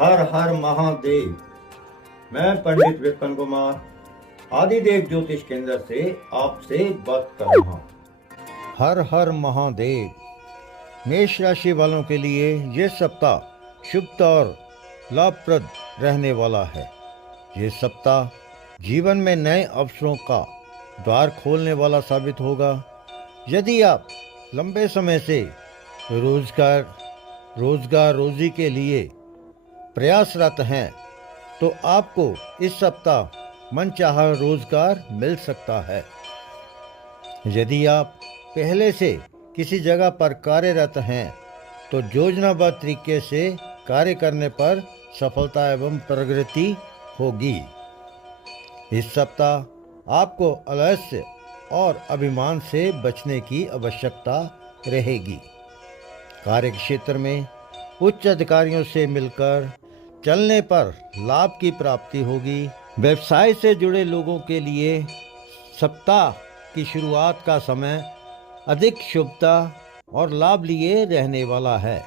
हर हर महादेव। मैं पंडित विपिन कुमार आदिदेव ज्योतिष केंद्र से आपसे बात कर रहा हूँ। हर हर महादेव। मेष राशि वालों के लिए ये सप्ताह शुभ और लाभप्रद रहने वाला है। ये सप्ताह जीवन में नए अवसरों का द्वार खोलने वाला साबित होगा। यदि आप लंबे समय से रोजगार रोजी के लिए प्रयासरत हैं तो आपको इस सप्ताह मनचाहा रोजगार मिल सकता है। यदि आप पहले से किसी जगह पर कार्यरत हैं तो योजनाबद्ध तरीके से कार्य करने पर सफलता एवं प्रगति होगी। इस सप्ताह आपको आलस्य और अभिमान से बचने की आवश्यकता रहेगी। कार्य क्षेत्र में उच्च अधिकारियों से मिलकर चलने पर लाभ की प्राप्ति होगी। व्यवसाय से जुड़े लोगों के लिए सप्ताह की शुरुआत का समय अधिक शुभता और लाभ लिए रहने वाला है।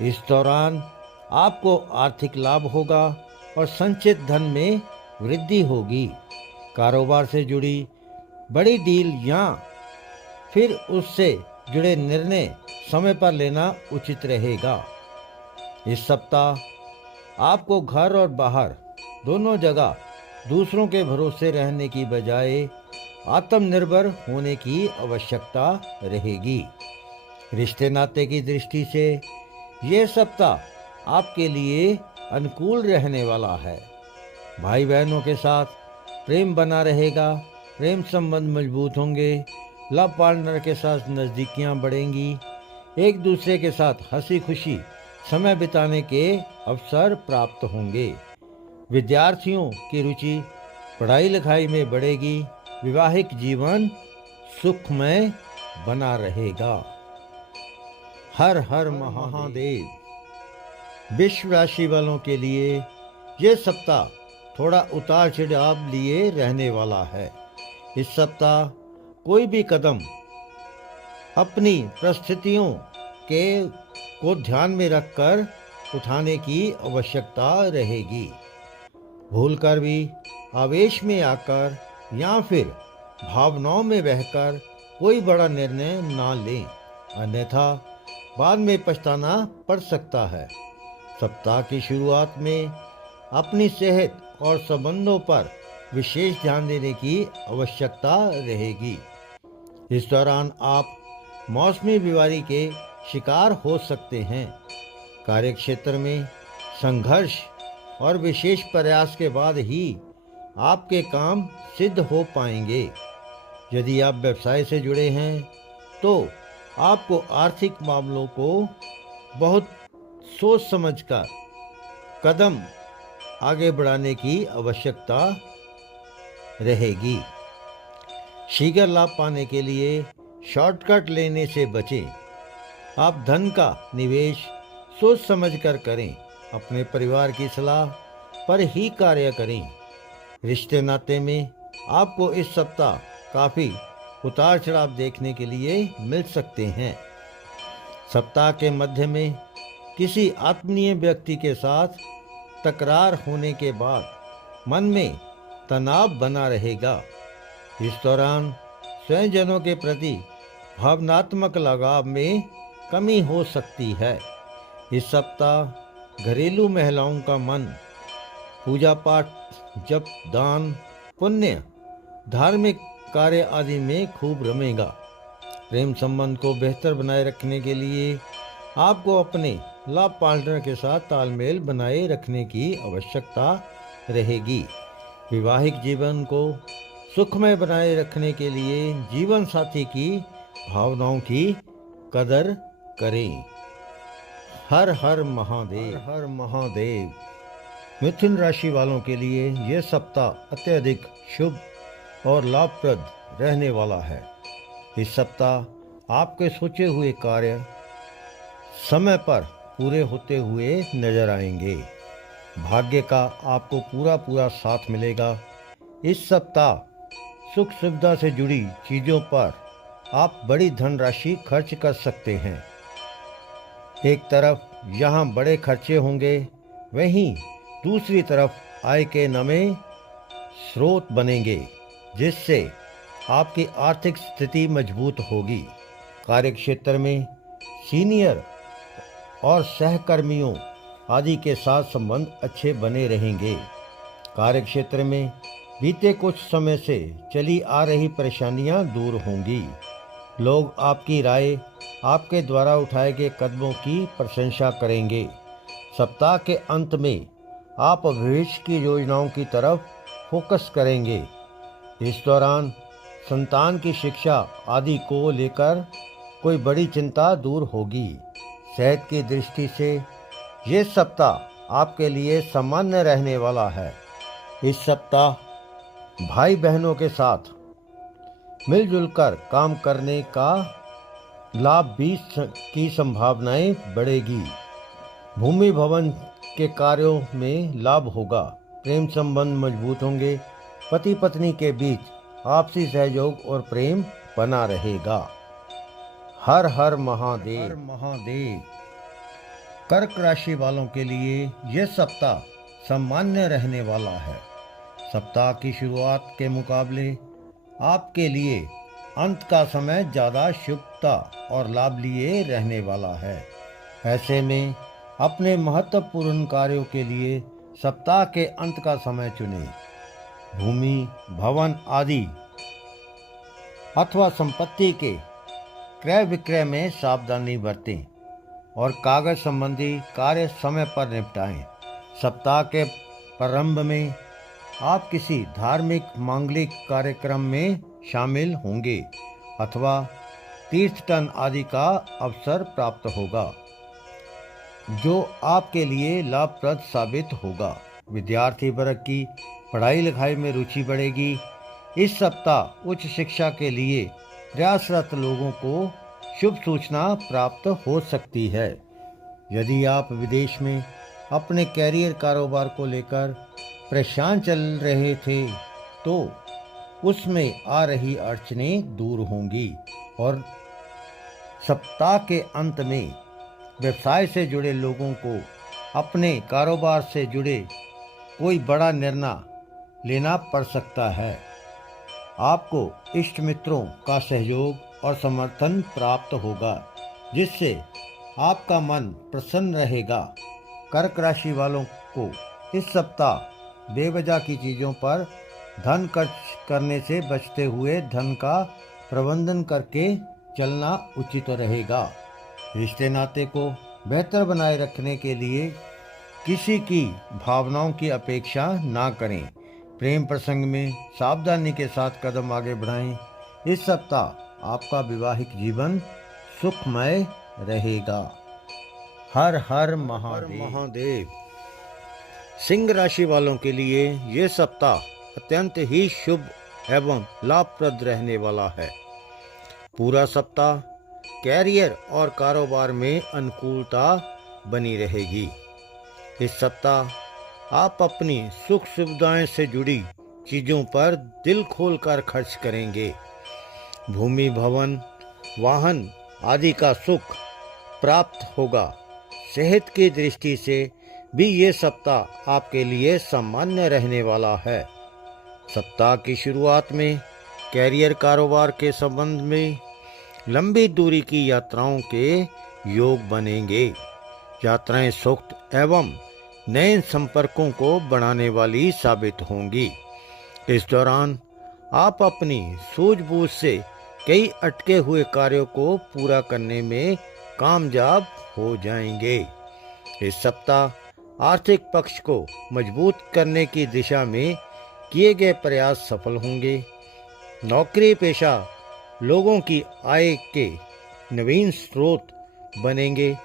इस दौरान आपको आर्थिक लाभ होगा और संचित धन में वृद्धि होगी। कारोबार से जुड़ी बड़ी डील या फिर उससे जुड़े निर्णय समय पर लेना उचित रहेगा। इस सप्ताह आपको घर और बाहर दोनों जगह दूसरों के भरोसे रहने की बजाय आत्मनिर्भर होने की आवश्यकता रहेगी। रिश्ते नाते की दृष्टि से ये सप्ताह आपके लिए अनुकूल रहने वाला है। भाई बहनों के साथ प्रेम बना रहेगा, प्रेम संबंध मजबूत होंगे। लव पार्टनर के साथ नज़दीकियां बढ़ेंगी। एक दूसरे के साथ हंसी खुशी समय बिताने के अवसर प्राप्त होंगे। विद्यार्थियों की रुचि पढ़ाई लिखाई में बढ़ेगी। वैवाहिक जीवन सुखमय बना रहेगा। हर हर महादेव। विश्व राशि वालों के लिए ये सप्ताह थोड़ा उतार चढ़ाव लिए रहने वाला है। इस सप्ताह कोई भी कदम अपनी परिस्थितियों को ध्यान में रखकर उठाने की आवश्यकता रहेगी। भूलकर भी आवेश में आकर या फिर भावनाओं में बहकर कोई बड़ा निर्णय ना लें, अन्यथा बाद में पछताना पड़ सकता है। सप्ताह की शुरुआत में अपनी सेहत और संबंधों पर विशेष ध्यान देने की आवश्यकता रहेगी। इस दौरान आप मौसमी बीमारी के शिकार हो सकते हैं। कार्यक्षेत्र में संघर्ष और विशेष प्रयास के बाद ही आपके काम सिद्ध हो पाएंगे। यदि आप व्यवसाय से जुड़े हैं तो आपको आर्थिक मामलों को बहुत सोच समझकर कदम आगे बढ़ाने की आवश्यकता रहेगी। शीघ्र लाभ पाने के लिए शॉर्टकट लेने से बचें। आप धन का निवेश सोच समझकर करें। अपने परिवार की सलाह पर ही कार्य करें। रिश्ते नाते में आपको इस सप्ताह काफ़ी उतार चढ़ाव देखने के लिए मिल सकते हैं। सप्ताह के मध्य में किसी आत्मीय व्यक्ति के साथ तकरार होने के बाद मन में तनाव बना रहेगा। इस दौरान स्वयंजनों के प्रति भावनात्मक लगाव में कमी हो सकती है। इस सप्ताह घरेलू महिलाओं का मन पूजा पाठ, जप, दान, पुण्य, धार्मिक कार्य आदि में खूब रमेगा। प्रेम संबंध को बेहतर बनाए रखने के लिए आपको अपने लव पार्टनर के साथ तालमेल बनाए रखने की आवश्यकता रहेगी। वैवाहिक जीवन को सुखमय बनाए रखने के लिए जीवन साथी की भावनाओं की कदर करें। हर हर महादेव। हर हर महादेव। मिथुन राशि वालों के लिए यह सप्ताह अत्यधिक शुभ और लाभप्रद रहने वाला है। इस सप्ताह आपके सोचे हुए कार्य समय पर पूरे होते हुए नजर आएंगे। भाग्य का आपको पूरा साथ मिलेगा। इस सप्ताह सुख सुविधा से जुड़ी चीज़ों पर आप बड़ी धनराशि खर्च कर सकते हैं। एक तरफ यहाँ बड़े खर्चे होंगे, वहीं दूसरी तरफ आय के नए स्रोत बनेंगे, जिससे आपकी आर्थिक स्थिति मजबूत होगी। कार्यक्षेत्र में सीनियर और सहकर्मियों आदि के साथ संबंध अच्छे बने रहेंगे। कार्यक्षेत्र में बीते कुछ समय से चली आ रही परेशानियां दूर होंगी। लोग आपकी राय, आपके द्वारा उठाए गए कदमों की प्रशंसा करेंगे। सप्ताह के अंत में आप भविष्य की योजनाओं की तरफ फोकस करेंगे। इस दौरान संतान की शिक्षा आदि को लेकर कोई बड़ी चिंता दूर होगी। सेहत की दृष्टि से ये सप्ताह आपके लिए सामान्य रहने वाला है। इस सप्ताह भाई बहनों के साथ मिलजुल कर काम करने का लाभ की संभावनाएं बढ़ेगी। भूमि भवन के कार्यों में लाभ होगा। प्रेम संबंध मजबूत होंगे। पति पत्नी के बीच आपसी सहयोग और प्रेम बना रहेगा। हर हर महादेव। हर महादेव। कर्क राशि वालों के लिए यह सप्ताह सामान्य रहने वाला है। सप्ताह की शुरुआत के मुकाबले आपके लिए अंत का समय ज़्यादा शुभता और लाभ लिए रहने वाला है। ऐसे में अपने महत्वपूर्ण कार्यों के लिए सप्ताह के अंत का समय चुनें। भूमि भवन आदि अथवा संपत्ति के क्रय विक्रय में सावधानी बरतें और कागज संबंधी कार्य समय पर निपटाएं। सप्ताह के प्रारंभ में आप किसी धार्मिक मांगलिक कार्यक्रम में शामिल होंगे अथवा तीर्थटन आदि का अवसर प्राप्त होगा, जो आपके लिए लाभप्रद साबित होगा। विद्यार्थी वर्ग की पढ़ाई लिखाई में रुचि बढ़ेगी। इस सप्ताह उच्च शिक्षा के लिए प्रयासरत लोगों को शुभ सूचना प्राप्त हो सकती है। यदि आप विदेश में अपने कैरियर कारोबार को लेकर परेशान चल रहे थे, तो उसमें आ रही अड़चनें दूर होंगी और सप्ताह के अंत में व्यवसाय से जुड़े लोगों को अपने कारोबार से जुड़े कोई बड़ा निर्णय लेना पड़ सकता है। आपको इष्ट मित्रों का सहयोग और समर्थन प्राप्त होगा, जिससे आपका मन प्रसन्न रहेगा। कर्क राशि वालों को इस सप्ताह बेवजह की चीज़ों पर धन खर्च करने से बचते हुए धन का प्रबंधन करके चलना उचित रहेगा। रिश्ते नाते को बेहतर बनाए रखने के लिए किसी की भावनाओं की अपेक्षा ना करें। प्रेम प्रसंग में सावधानी के साथ कदम आगे बढ़ाएं। इस सप्ताह आपका वैवाहिक जीवन सुखमय रहेगा। हर हर महादेव। सिंह राशि वालों के लिए ये सप्ताह अत्यंत ही शुभ एवं लाभप्रद रहने वाला है। पूरा सप्ताह कैरियर और कारोबार में अनुकूलता बनी रहेगी। इस सप्ताह आप अपनी सुख सुविधाएं से जुड़ी चीज़ों पर दिल खोलकर खर्च करेंगे। भूमि भवन वाहन आदि का सुख प्राप्त होगा। सेहत की दृष्टि से भी ये सप्ताह आपके लिए सामान्य रहने वाला है। सप्ताह की शुरुआत में कैरियर कारोबार के संबंध में लंबी दूरी की यात्राओं के योग बनेंगे। यात्राएं सुख एवं नए संपर्कों को बढ़ाने वाली साबित होंगी। इस दौरान आप अपनी सूझबूझ से कई अटके हुए कार्यों को पूरा करने में कामयाब हो जाएंगे। इस सप्ताह आर्थिक पक्ष को मजबूत करने की दिशा में किए गए प्रयास सफल होंगे। नौकरी पेशा लोगों की आय के नवीन स्रोत बनेंगे,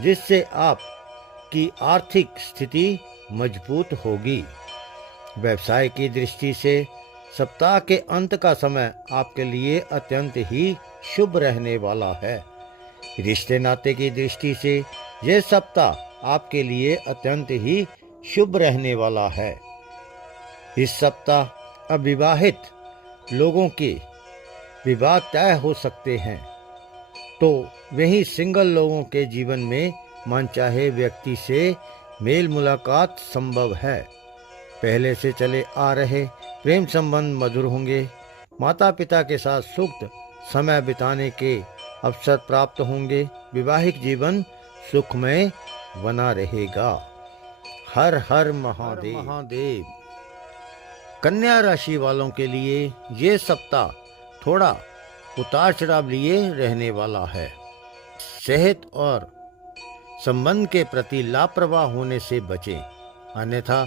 जिससे आपकी आर्थिक स्थिति मजबूत होगी। व्यवसाय की दृष्टि से सप्ताह के अंत का समय आपके लिए अत्यंत ही शुभ रहने वाला है। रिश्ते नाते की दृष्टि से यह सप्ताह आपके लिए अत्यंत ही शुभ रहने वाला है। इस सप्ताह अविवाहित लोगों के विवाह तय हो सकते हैं, तो वहीं सिंगल लोगों के जीवन में मनचाहे व्यक्ति से मेल मुलाकात संभव है। पहले से चले आ रहे प्रेम संबंध मधुर होंगे। माता पिता के साथ सुख समय बिताने के अवसर प्राप्त होंगे। वैवाहिक जीवन सुखमय बना रहेगा। हर हर महादेव। कन्या राशि वालों के लिए ये सप्ताह थोड़ा उतार चढ़ाव लिए रहने वाला है। सेहत और संबंध के प्रति लापरवाह होने से बचें, अन्यथा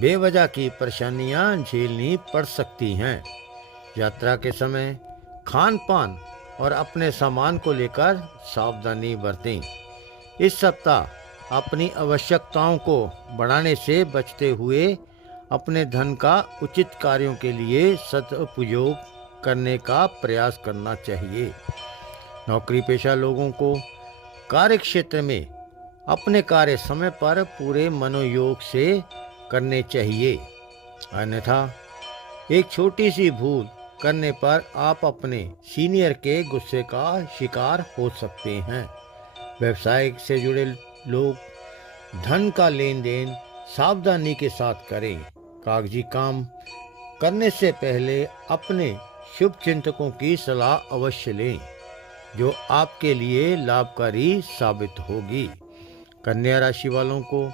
बेवजह की परेशानियां झेलनी पड़ सकती हैं। यात्रा के समय खान पान और अपने सामान को लेकर सावधानी बरतें। इस सप्ताह अपनी आवश्यकताओं को बढ़ाने से बचते हुए अपने धन का उचित कार्यों के लिए सदुपयोग करने का प्रयास करना चाहिए। नौकरी पेशा लोगों को कार्य क्षेत्र में अपने कार्य समय पर पूरे मनोयोग से करने चाहिए, अन्यथा एक छोटी सी भूल करने पर आप अपने सीनियर के गुस्से का शिकार हो सकते हैं। व्यवसाय से जुड़े लोग धन का लेन देन सावधानी के साथ करें। कागजी काम करने से पहले अपने शुभ चिंतकों की सलाह अवश्य लें, जो आपके लिए लाभकारी साबित होगी। कन्या राशि वालों को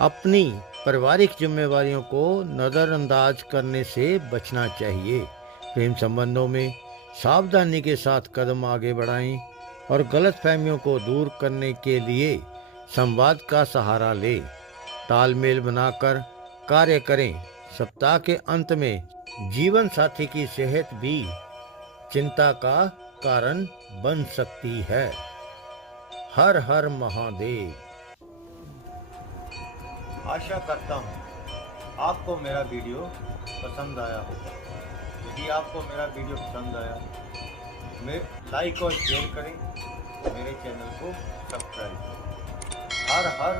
अपनी पारिवारिक जिम्मेवारियों को नज़रअंदाज करने से बचना चाहिए। प्रेम संबंधों में सावधानी के साथ कदम आगे बढ़ाएं और गलतफहमियों को दूर करने के लिए संवाद का सहारा लें। तालमेल बनाकर कार्य करें। सप्ताह के अंत में जीवन साथी की सेहत भी चिंता का कारण बन सकती है। हर हर महादेव। आशा करता हूँ आपको मेरा वीडियो पसंद आया होगा। यदि आपको मेरा वीडियो पसंद आया लाइक और शेयर करें, मेरे चैनल को सब्सक्राइब करें। हर हर